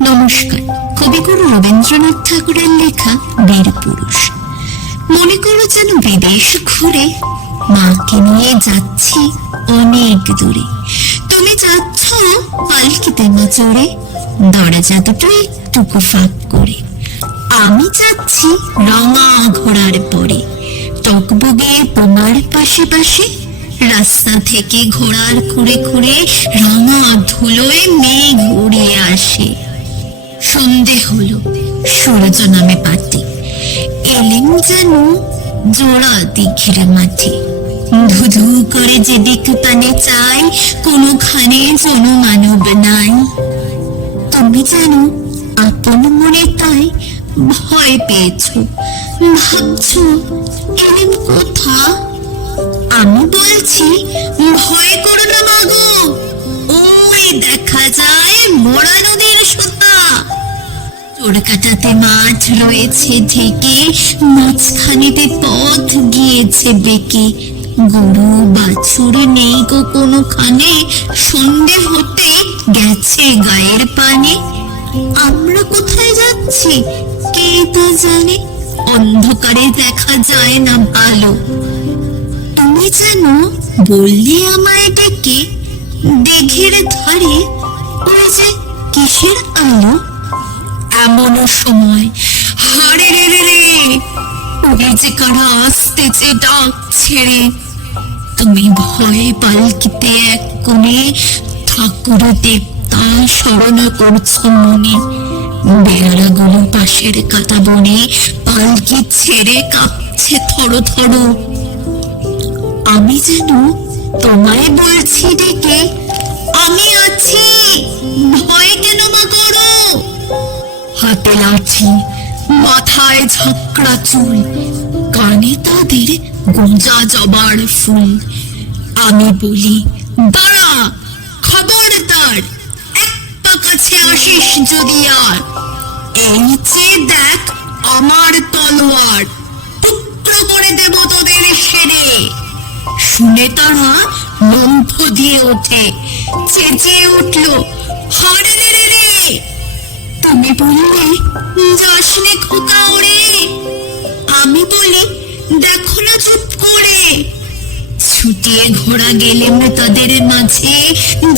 নমস্কার। কবিগুরু রবীন্দ্রনাথ ঠাকুরের লেখা বীর পুরুষ। মনে করো যেন বিদেশ ঘুরে মাকে নিয়ে যাচ্ছি অনেক দূরে। তুমি যাচ্ছ পালকিতে মা চড়ে দরজা দুটো একটুকু ফাঁক করে। আমি যাচ্ছি রঙা ঘোড়ার পরে। টকবগে তোমার পাশে পাশে রাস্তা থেকে ঘোড়ার খুঁড়ে খুঁড়ে রঙা ধুলোয় মেঘ উড়িয়ে আসে। সন্ধে হলো। সূর্য নামে পাটে এলেন যেন জোড়া দিঘির মাঠে। ধুধু করে যেদিক পানে চাই কোনোখানে জন মানব নাই। তুমি যেন আপন মনে তাই ভয় পেয়েছ। ভাবছ, এলেন কোথা? আমি বলছি, ভয় করো না মাগো ওই দেখা যায় মোড়া নদীর সুতা চোরকাটাতে মাছ রয়েছে ঢেকে মাঝখানেতে পথ গিয়েছে বেঁকে। গরু, বাছুর নেই গো কোনোখানে, সন্ধে হতে গেছে গায়ের পানে। আমরা কোথায় যাচ্ছি, কে তা জানে? অন্ধকারে দেখা যায় না ভালো। তুমি যেন বললে আমায় ডেকে, দেঘের ধারে, ওই যে কিসের আলো? এমন সময় হারে রে রে রে ওই যে কারা আসতেছে ডাক ছেড়ে, তুমি ভয়ে পালকিতে এক কোণে ঠাকুর দেবতা স্মরণ করছ মনে। বেড়াগুলো পাশের কাটা বনে পালকি ছেড়ে কাঁপছে থরো থরো। আমি যেন তোমায় বলছি ডেকে, আমি আছি, ভয় কেন মা হাতে লাঠি মাথায় ঝাঁকড়া চুল, কানে তাদের গোঁজা জবার ফুল। আমি বলি, দাঁড়া, খবরদার এক কাছে আসিস যদি আর। এই যে দেখ আমার তলোয়ার, টুকরো করে দেব তোদের সেরে। শুনে তারা লম্ফ দিয়ে ওঠে, চেঁচিয়ে উঠল, হরে রে রে তুমি বললে, যাসনে খোকা ওরে। আমি বলি, দেখো না চুপ করে। ছুটিয়ে ঘোড়া গেলেন তাদের মাঝে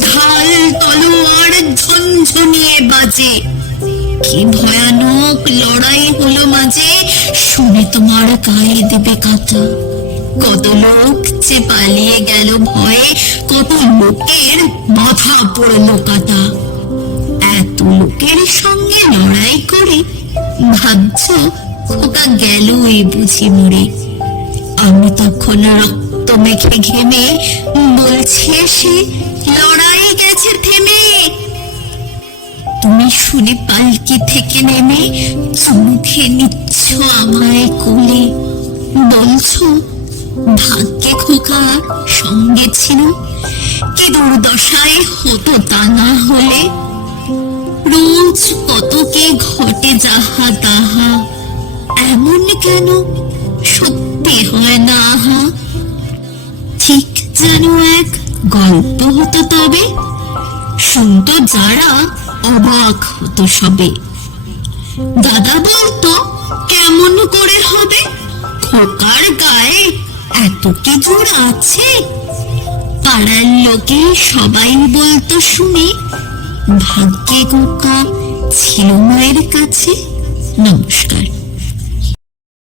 ঢাল, তলোয়ার ঝনঝনিয়ে বাজে। কি ভয়ানক লড়াই হলো মাঝে, শুনে তোমার গায়ে দেবে কাটা কত লোক যে পালিয়ে গেল ভয়ে, কত লোকের মাথা পড়ল কাটা। লোকের সঙ্গে লড়াই করে ভাবছ, খোকা গেল এই বুঝি মরে আমি তখন রক্ত মেখে ঘেমে বলছে সে, লড়াই গেছে থেমে। তুমি শুনে পালকি থেকে নেমে চুমুখে নিচ্ছ আমায় কোলে। বলছো, ভাগ্যে খোকা সঙ্গে ছিল, কি দুর্দশায় হতো তা না হলে? রোজ কত কে ঘটে যাহা তাহা? এমন কেন? সত্যি হয় না আহা। ঠিক যেন এক গল্প হতো তবে। শুনতো যারা অবাক হতো সবে। দাদা বলতো, কেমন করে হবে? খোকার গায়ে এত কি জোর আছে? পাড়ার লোকে সবাই বলতো শুনে ভাগ্যে খোকা ছিল মায়ের কাছে নমস্কার।